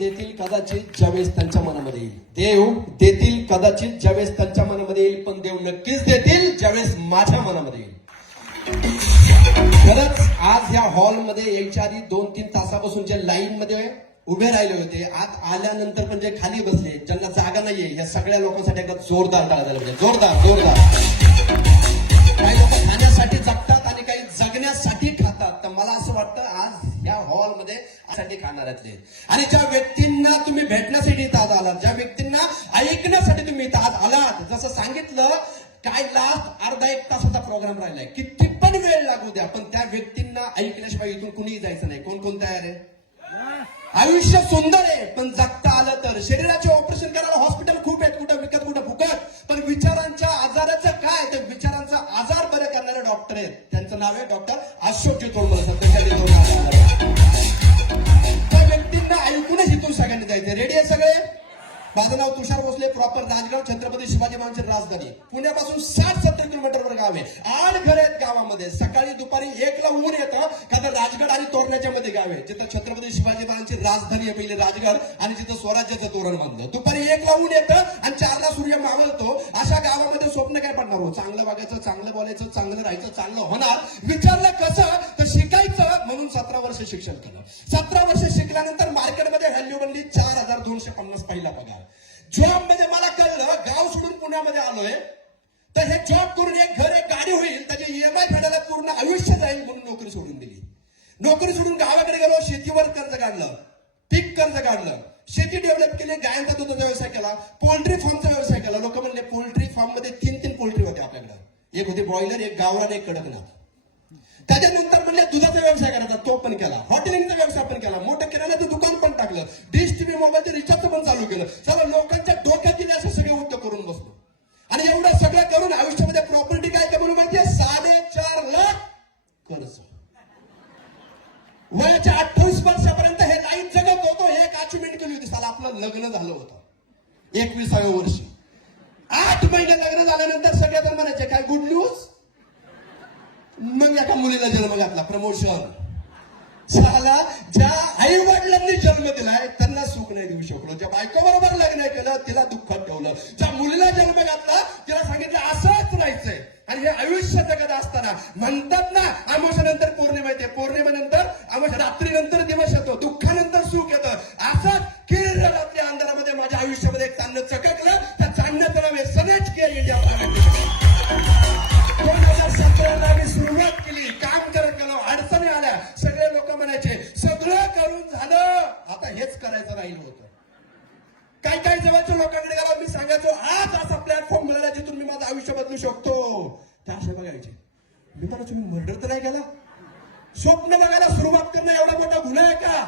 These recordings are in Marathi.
देतील कदाचित ज्यावेळेस त्यांच्या मनामध्ये येईल. देव देतील कदाचित ज्यावेळेस त्यांच्या मनामध्ये येईल, पण देव नक्कीच देतील ज्यावेळेस माझ्या मनामध्ये येईल. खरंच आज या हॉलमध्ये यायच्या आधी 2-3 तासापासून जे लाईन मध्ये उभे राहिले होते, आत आल्यानंतर पण जे खाली बसले, ज्यांना जागा नाहीये, या सगळ्या लोकांसाठी एकदा जोरदार टाळ्या झाल्या पाहिजे. जोरदार जोरदार. काही लोक खाण्यासाठी जगतात आणि काही जगण्यासाठी खातात. तर मला असं वाटतं आज या हॉलमध्ये साठी खाणाऱ्यातले आणि ज्या व्यक्तींना तुम्ही भेटण्यासाठी इथं आज आलात, ज्या व्यक्तींना ऐकण्यासाठी तुम्ही इथं आज आलात, जसं सांगितलं काय लास्ट अर्धा-1 तासाचा प्रोग्राम राहिलाय, किती पण वेळ लागू द्या, पण त्या व्यक्तींना ऐकल्याशिवाय इथून कुणीही जायचं नाही. कोण कोण तयार आहे? आयुष्य सुंदर आहे, पण जगता आलं तर. शरीराचे ऑपरेशन करायला हॉस्पिटल खूप आहेत, कुठं विकत कुठं फुकट, पण विचारांच्या आजाराचं काय? तर विचारांचा आजार बरे करणारे डॉक्टर आहेत. त्यांचं नाव आहे डॉक्टर अशोक तोडमल. त्या व्यक्तींना ऐकूनच इथून सगळ्यांनी जायचं. रेडी आहे सगळे? माझं नाव तुषार भोसले, प्रॉपर राजगाव, छत्रपती शिवाजी महाराजांची राजधानी. पुण्यापासून 60-70 किलोमीटरवर गाव आहे. 8 घर आहेत गावामध्ये. सकाळी दुपारी 1ला ऊन येतं, का तर राजगड आणि तोरण्याच्या मध्ये गाव आहे, जिथं छत्रपती शिवाजी महाराजांची राजधानी आहे पहिले राजगड, आणि जिथं स्वराज्याचं तोरण बांधलं. दुपारी 1ला ऊन येतं आणि 4ला सूर्य मावळतो. अशा गावामध्ये स्वप्न काय पडणार हो? चांगलं वागायचं, चांगलं बोलायचं, चांगलं राहायचं, चांगलं होणार. विचारलं कसं? तर शिकायचं, म्हणून 17 वर्ष शिक्षण केलं. 17 वर्ष शिकल्यानंतर मार्केटमध्ये व्हॅल्यू बनली 4250 पहिला पगार. जॉब मध्ये मला कळलं, गाव सोडून पुण्यामध्ये आलोय तर हे जॉब करून एक घर एक गाडी होईल, त्याचे EMI फेडायला पूर्ण आयुष्य जाईल, म्हणून नोकरी सोडून दिली. नोकरी सोडून गावाकडे गेलो, शेतीवर कर्ज काढलं, पीक कर्ज काढलं, शेती डेव्हलप केली, गायांचा दुधाचा व्यवसाय केला, पोल्ट्री फार्मचा व्यवसाय केला. लोक म्हणले पोल्ट्री फार्म मध्ये 3 पोल्ट्री होते आपल्याकडे, एक होती ब्रॉयलर, एक गावरान, एक कडकनाथ. त्याच्यानंतर म्हणले दुधाचा व्यवसाय करायचा, तो पण केला. हॉटेलिंगचा व्यवसाय पण केला, मोठं किराण्याचं दुकान पण टाकलं, डिश टीव्ही मोबाईलचं रिचार्ज पण चालू केलं. सर्व लोकांच्या डोक्यात येईल असे सगळे उद्योग करून बसलो. आणि एवढं सगळं करून आयुष्यामध्ये प्रॉपर्टी काय कमवलं माहितीये? 4.5 लाख कर्ज. वयाच्या 28 वर्षापर्यंत हे लाईफ जगत होतो. एक अचिव्हमेंट केली होती, साला आपलं लग्न झालं होतं 21व्या वर्षी. 8 महिने लग्न झाल्यानंतर सगळेजण म्हणायचे काय गुड न्यूज. मग एका मुलीला जन्म घातला, प्रमोशन. साला ज्या आई वडिलांनी जन्म दिलाय त्यांना सुख नाही देऊ शकलो, ज्या बायको बरोबर लग्न केलं तिला दुःखात ठेवलं, ज्या मुलीला जन्म घातला तिला सांगितलं असंच राहायचंय. आणि हे आयुष्य जगत असताना म्हणतात ना, अमावस्येनंतर पौर्णिमा येते, पौर्णिमेनंतर अमावस्या, रात्रीनंतर दिवस येतो, दुःखानंतर सुख येतं. असंच किरण रात्री अंधारामध्ये माझ्या आयुष्यामध्ये एक चांदणं चककलं. त्या चांदण्याचं नाव आहे सनेज केअर इंडिया प्रायव्हेट. 2017ला मी सुरुवात केली, काम करत गेलो, अडचणी आल्या, सगळे लोक म्हणायचे सगळं करून झालं, आता हेच करायचं राहिलं होतं. काही जवळच्या लोकांकडे गेलो, मी सांगायचो आज असा प्लॅटफॉर्म मिळाला जिथून मी माझं आयुष्य बदलू शकतो. त्या अशा बघायचे, मी म्हणायचो मी मर्डर तर नाही केला. स्वप्न बघायला सुरुवात करणं एवढा मोठा गुन्हा आहे का?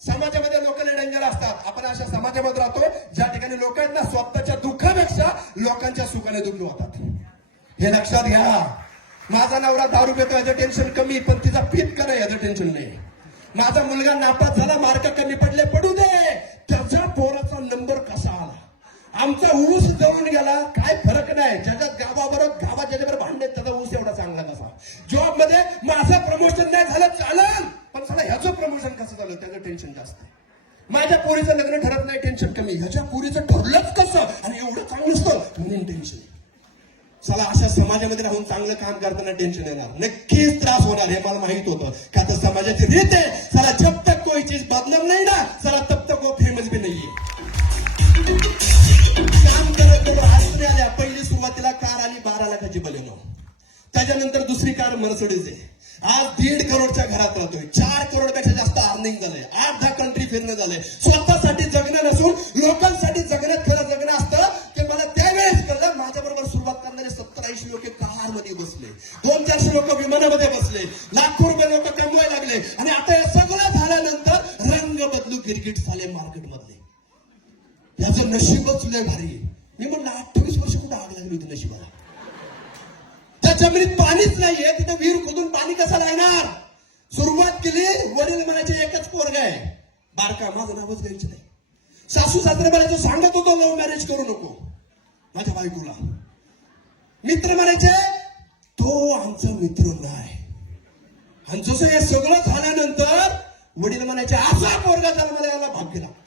समाजामध्ये लोक डेंजर असतात. आपण अशा समाजामध्ये राहतो ज्या ठिकाणी लोक आहेत ना, स्वतःच्या दुःखापेक्षा लोकांच्या सुखाने दुःखी होतात. हे लक्षात घ्या. माझा नवरा दारू पितो याचं टेन्शन कमी, पण तिचा पीत करा याचं टेन्शन नाही. माझा मुलगा नापास झाला, मार्क कमी पडले, पडू दे, त्याच्या पोराचा नंबर कसा आला. आमचा ऊस जळून गेला, काय फरक नाही. ज्याच्यात गावात ज्याच्याबरोबर भांडणे त्याचा ऊस एवढा चांगला कसा. जॉब मध्ये माझं प्रमोशन नाही झालं चालेल, पण मला ह्याचं प्रमोशन कसं झालं त्याचं टेन्शन जास्त. माझ्या पोरीचं लग्न ठरत नाही, टेन्शन कमी. ह्याच्या पोरीचं ठरलंच कसं आणि एवढं चांगलं असतं म्हणून टेन्शन. चला अशा समाजामध्ये राहून चांगलं काम करताना टेन्शन येणार, नक्कीच त्रास होणार, हे मला माहित होतं. का तर समाजाची रीत आहे, चला जब तक कोई चीज बदनाम नाही ना, चला तब तक वो फेमस भी नाहीये. काम करत हसणे आल्या. पहिली सुरुवातीला कार आली 12 लाखाची बलेनो, त्याच्यानंतर दुसरी कार मर्सिडीज आहे. आज 1.5 करोडच्या घरात राहतोय. 4 करोडपेक्षा जास्त अर्निंग झालंय. 8-10 कंट्री फिरणं झालंय. स्वतःसाठी जगणं नसून लोकांसाठी जगण्यात खरं जगणं असतं. ते मला त्यावेळेस कळलं. माझ्याबरोबर सुरुवात करणारे 70-80 लोक कारमध्ये बसले, 200-400 लोक विमानामध्ये बसले, लाखो रुपये लोक कमवायला लागले. आणि आता हे सगळं झाल्यानंतर रंग बदलू गिरगिट झाले मार्केट मधले. याचं नशीबच लय भारी. मी म्हणलं 28 वर्ष कुठं आग लागली होती नशिबाला. त्या जमिनीत पाणीच नाहीये, तिथं विहीर खोदून पाणी कसं लागणार. सुरुवात केली, वडील म्हणायचे एकच पोरगा आहे बारका, माझं नावच घ्यायचं नाही. सासू सासरे म्हणायचं सांगत होतो लव्ह मॅरेज करू नको माझ्या बायकोला. मित्र म्हणायचे तो आमचा मित्र नाही. आणि जसं हे सगळं झाल्यानंतर वडील म्हणायचे असा पोरगा झाला मला याला भाग्य लागतं.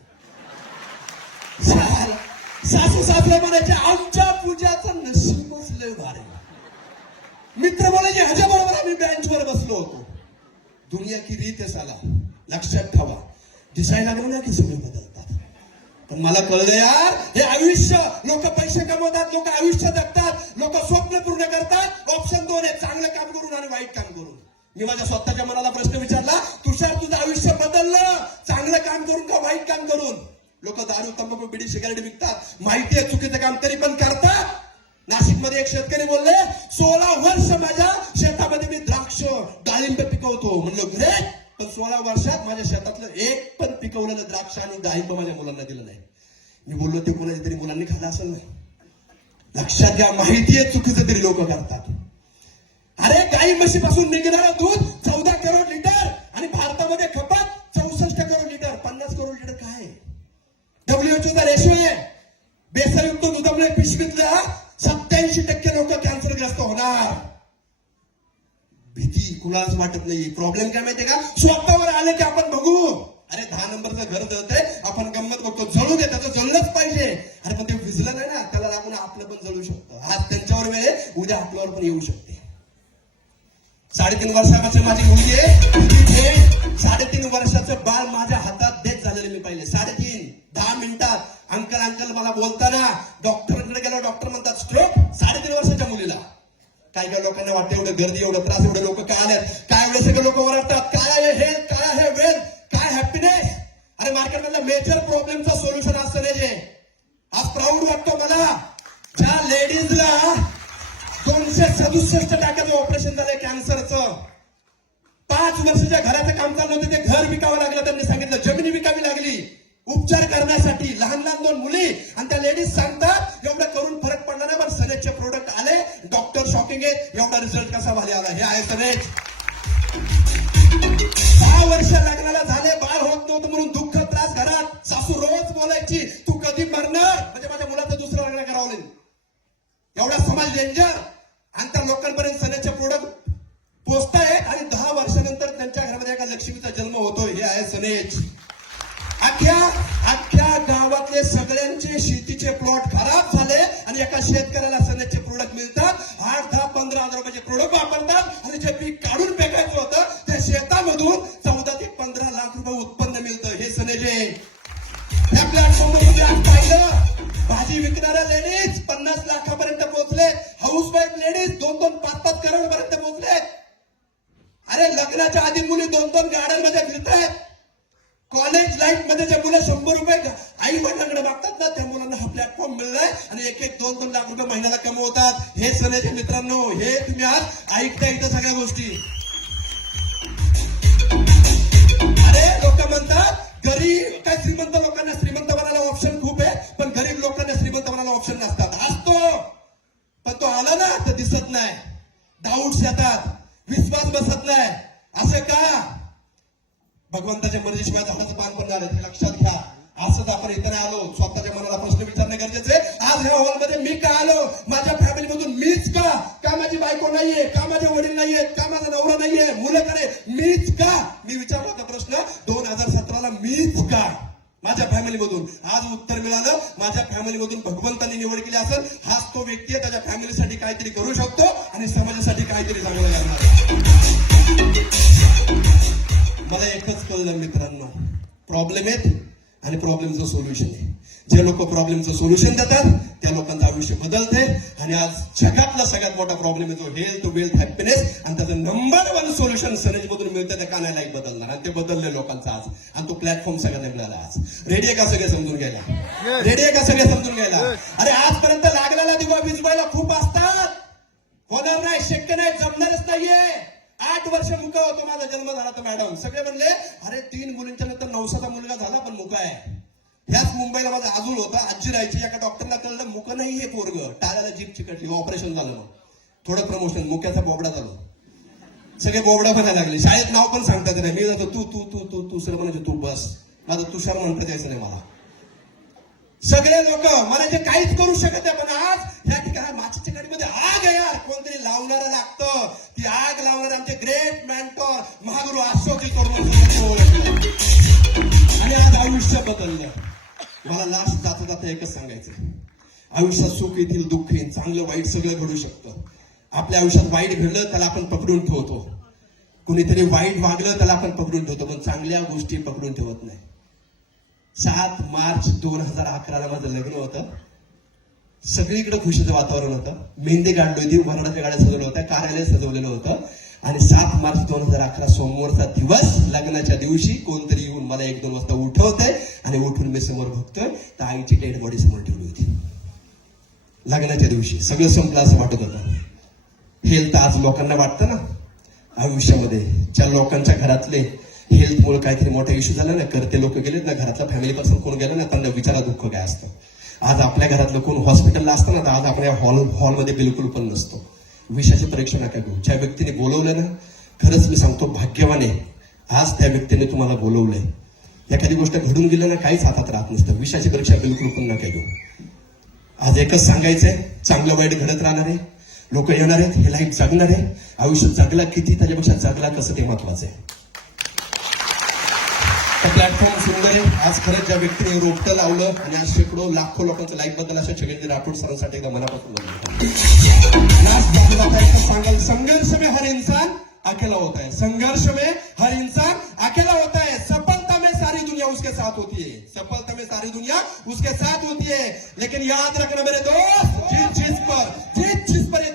सासू सासरे म्हणायचे आमच्या पूजाचं नशीबच लय भारी. मित्र म्हणायचे ह्याच्या बरोबर आम्ही बेंचवर बसलो होतो. दुनिया की रीत आहे साला, लक्षात ठेवा. दिसायला लागलं ना की सगळे बदलतात. पण मला कळलं यार, हे आयुष्य, लोक पैसे कमवतात, लोक आयुष्य जगतात, लोक स्वप्न पूर्ण करतात. ऑप्शन 2 आहे, चांगलं काम करून आणि वाईट काम करून. मी माझ्या स्वतःच्या मनाला प्रश्न विचारला, तुषार तुझं आयुष्य बदललं चांगलं काम करून का वाईट काम करून? लोक दारू, तंबाखू, बिडी, सिगारेट विकतात, माहितीये चुकीचं काम तरी पण करतात. नाशिकमध्ये एक शेतकरी बोलले, 16 वर्ष माझ्या शेतामध्ये मी द्राक्ष, डाळिंब पिकवतो. म्हणलं ग्रेट, पण 16 वर्षात माझ्या शेतातलं एक पण पिकवलेलं द्राक्ष आणि डाळिंब माझ्या मुलांना दिलं नाही. मी बोललो ते कोणाच्या तरी मुलांनी खाल्लं असेल नाही. लक्षात घ्या, माहितीये चुकीचं तरी लोक करतात. अरे गाई म्हशीपासून निघणारं दूध 14 करोड लिटर आणि भारतामध्ये खपत 64 करोड लिटर. 50 करोड लिटर काय आहे? WHO रेशो आहे. बेसायुक्त दुधामुळे पिशवीतल्या 87% लोक कॅन्सरग्रस्त होणार. भीती कुणालाच वाटत नाही. प्रॉब्लेम काय माहितीये का? स्वतःवर आले की आपण बघू, अरे 10 नंबरचं घर जळतंय, आपण गंमत बघतो, जळू दे, त्याचं जळलंच पाहिजे. अरे पण ते विजलं नाही ना, त्याला लागून आपलं पण जळू शकतं. आज त्यांच्यावर वेळ आहे, उद्या आपल्यावर पण येऊ शकते. 3.5 वर्षापासून माझी मुलगी आहे, 3.5 वर्षाचं बाळ माझ्या हातात डेथ झालेलं मी पाहिले. 3.5 10 मिनिटात अंकल अंकल मला बोलताना डॉक्टरकडे गेलो, डॉक्टर म्हणतात स्ट्रोक. 3.5 वर्षाच्या मुलीला. काही काही लोकांना वाटतं एवढं गर्दी, एवढं त्रास, एवढे लोक काय आले, काय वेळेस सगळे लोक ओरडतात, काय आहे हेल्थ, काय आहे वेल्थ, काय हॅपीनेस. अरे मार्केटमधल्या मेजर प्रॉब्लेमचं सोल्युशन असतं नाही. आज प्राऊड वाटतो मला, ज्या लेडीजला 267 टाक्याचं ऑपरेशन झालंय कॅन्सरचं, 5 वर्षाच्या घराचं काम चाललं होतं, ते घर विकावं लागलं. त्यांनी सांगितलं जमिनी विकावी लागली उपचार करण्यासाठी. लहान लहान 2 मुली, आणि त्या लेडीज सांगतात एवढं करून फरक पडला नाही, पण सनेजचे प्रोडक्ट आले, डॉक्टर शॉकिंग आहे, एवढा रिझल्ट कसा भारी आला. हे आहे सनेज. 6 वर्ष लग्नाला झाले, बाळ होत नव्हतं म्हणून दुःख त्रास घरात. सासू रोज बोलायची तू कधी मरणार, म्हणजे माझ्या मुलाचं दुसरं लग्न करावं लागेल. एवढा समाज डेंजर. आणि त्या लोकांपर्यंत सनेजचे प्रोडक्ट पोचतायत आणि 10 वर्षानंतर त्यांच्या घरामध्ये एका लक्ष्मीचा जन्म होतोय. हे आहे सनेज. अख्ख्या गावातले सगळ्यांचे शेतीचे प्लॉट खराब झाले आणि एका शेतकऱ्याला सनेजचे प्रोडक्ट मिळतात. 8, 10, 15 हजार रुपयाचे प्रोडक्ट वापरतात आणि जे पीक काढून फेकायचं होतं त्या शेतामधून 14 ते 15 लाख रुपये उत्पन्न मिळतं. हे सनेज आहे. त्या प्लॅटफॉर्ममध्ये आज पाहिलं, भाजी विकणाऱ्या लेडीज 50 लाखापर्यंत पोहोचले, हाऊस वाईफ लेडीज 2-2, 5-5 करोड पर्यंत पोहोचले. अरे लग्नाच्या आधी मुली 2-2 गाड्यांमध्ये फिरतायत. कॉलेज लाईफ मध्ये जे मुलं 100 रुपये आई वडिलांकडे मागतात ना, त्या मुलांना हा प्लॅटफॉर्म मिळलाय आणि 1-1, 2-2 लाख रुपये महिन्याला कमवतात. हे सनेज मित्रांनो, हे तुम्ही आज ऐकता इथं सगळ्या गोष्टी. अरे लोक म्हणतात गरीब काय, श्रीमंत लोकांना श्रीमंत बनायला ऑप्शन खूप आहे, पण गरीब लोकांना श्रीमंत बनायला ऑप्शन नसतात. असतो, पण तो आला ना तर दिसत नाही, डाऊट्स येतात, विश्वास बसत नाही. असं का? भगवंताच्या मर्जीशिवाय झाडाचं पान पडणार आहे, लक्षात घ्या. असंच आपण इथे आलो, स्वतःच्या मनाला प्रश्न विचारणं गरजेचं आहे. आज ह्या हॉलमध्ये मी का आलो? माझ्या फॅमिलीमधून मीच का? का माझी बायको नाहीये, का माझे वडील नाहीयेत, का माझा नवरा नाहीये, मुलं करे, मीच का? मी विचारला होता प्रश्न 2017ला, मीच का माझ्या फॅमिलीमधून? आज उत्तर मिळालं, माझ्या फॅमिलीमधून भगवंतांनी निवड केली असेल. हाच तो व्यक्ती आहे, त्याच्या फॅमिलीसाठी काहीतरी करू शकतो आणि समाजासाठी काहीतरी चांगलं करणार. मला एकच कळलं मित्रांनो, प्रॉब्लेम आहेत आणि प्रॉब्लेमचं सोल्युशन आहे. जे लोक प्रॉब्लेमचं सोल्युशन देतात त्या लोकांचं आयुष्य बदलते. आणि आज जगातला सगळ्यात मोठा प्रॉब्लेम आहे तो हेल्थ, वेल्थ, हॅपीनेस, आणि त्याचं नंबर 1 सोल्युशन सनेज मधून मिळतं. त्या कानाला लाईफ बदलणार आणि ते बदलले लोकांचं आज. आणि तो प्लॅटफॉर्म सगळ्यांना मिळाला आज. रेडी आहे का सगळे समजून घ्यायला? रेडी आहे का सगळे समजून घ्यायला? अरे आजपर्यंत लागलेला दिवा विजवायला खूप असतात, होणार नाही, शक्य नाही, जमणारच नाहीये. 8 वर्ष मुका होतो, माझा जन्म झाला तर मॅडम सगळे म्हणले अरे 3 मुलींच्या नंतर 9सा मुलगा झाला पण मुका आहे. ह्याच मुंबईला माझा आजूल होता, आजी राहायची. एका डॉक्टरला कळलं मुका नाही हे पोरग, टाळ्याला जीभ चिकटली, ऑपरेशन झालं. मग थोडं प्रमोशन, मुक्याचा बोबडा झालो. सगळे बोबडा बनायला लागले. शाळेत नाव पण सांगतात नाही. मी जातो तू तू तू तू तू सर म्हणायचं तू बस, माझं तुषार म्हणता यायचं नाही मला. सगळे लोक म्हणायचे काहीच करू शकत नाही. पण आज या ठिकाणी माचीच्या गाडीमध्ये आग आहे यार, कोणतरी लावणारं लागतं. ती आग लावणारे आमचे ग्रेट मेंटॉर महागुरु अशोकजी कडून आणि आज आयुष्य बदललं. मला लास्ट जाता जाता एकच सांगायचं, आयुष्यात सुख येतील, दुःख येईल, चांगलं वाईट सगळं घडू शकतं. आपल्या आयुष्यात वाईट घडलं त्याला आपण पकडून ठेवतो, कुणीतरी वाईट वागलं त्याला आपण पकडून ठेवतो, पण चांगल्या गोष्टी पकडून ठेवत नाही. 7 मार्च 2011 माझं लग्न होतं. सगळीकडे खुशीचं वातावरण होतं. मेहंदी काढली होती, वरणाच्या गाड्या सजवल्या होत्या, कार्यालय सजवलेलं होतं. आणि 7 मार्च 2011 सोमवारचा दिवस, लग्नाच्या दिवशी कोणतरी येऊन मला 1-2 वाजता उठवतंय आणि उठून मी समोर बघतोय तर आईची डेड बॉडी समोर ठेवली होती. लग्नाच्या दिवशी सगळं संपलं असं वाटत होतं. हेल्थ आज लोकांना वाटतं ना आयुष्यामध्ये, ज्या लोकांच्या घरातले हेल्थमुळे काहीतरी मोठा इश्यू झाला ना, करते लोक गेलेत ना, घरातला फॅमिली पर्सन कोण गेलं ना, त्यांना विचारा दुःख काय असतं. आज आपल्या घरातलं कोण हॉस्पिटलला असतं ना, तर आज आपण या हॉलमध्ये बिलकुल पण नसतो. विषयाची परीक्षा नका घेऊ. ज्या व्यक्तीने बोलवलं ना, खरंच मी सांगतो भाग्यवान आहे, आज त्या व्यक्तीने तुम्हाला बोलवलंय. एखादी गोष्ट घडून गेलं ना, काहीच हातात राहत नसतं. विषयाची परीक्षा बिलकुल पण नका घेऊ. आज एकच सांगायचंय, चांगलं वाईट घडत राहणार आहे, लोक येणार आहेत, हे लाईफ जगणार आहे. आयुष्य जगला किती, त्याच्यापेक्षा जगला कसं ते महत्वाचं आहे. प्लॅटफॉर्म सुंदर आहे. आज खरंच ज्या व्यक्तीने रोपटं लावलं आणि आज शेकडो लाखो लोकांचं लाईफ बद्दल अशा छगेंद्र राठोड सरांसाठी एकदा मनापासून सांगाल, संघर्ष में हर इंसान अकेला होता है, संघर्ष में हर इंसान अकेला होता है, सफलता में सारी दुनिया उसके साथ होती है, सफलता में सारी दुनिया उसके साथ होती है. लेकिन याद रखना मेरे दोस्त, जिस चीज पर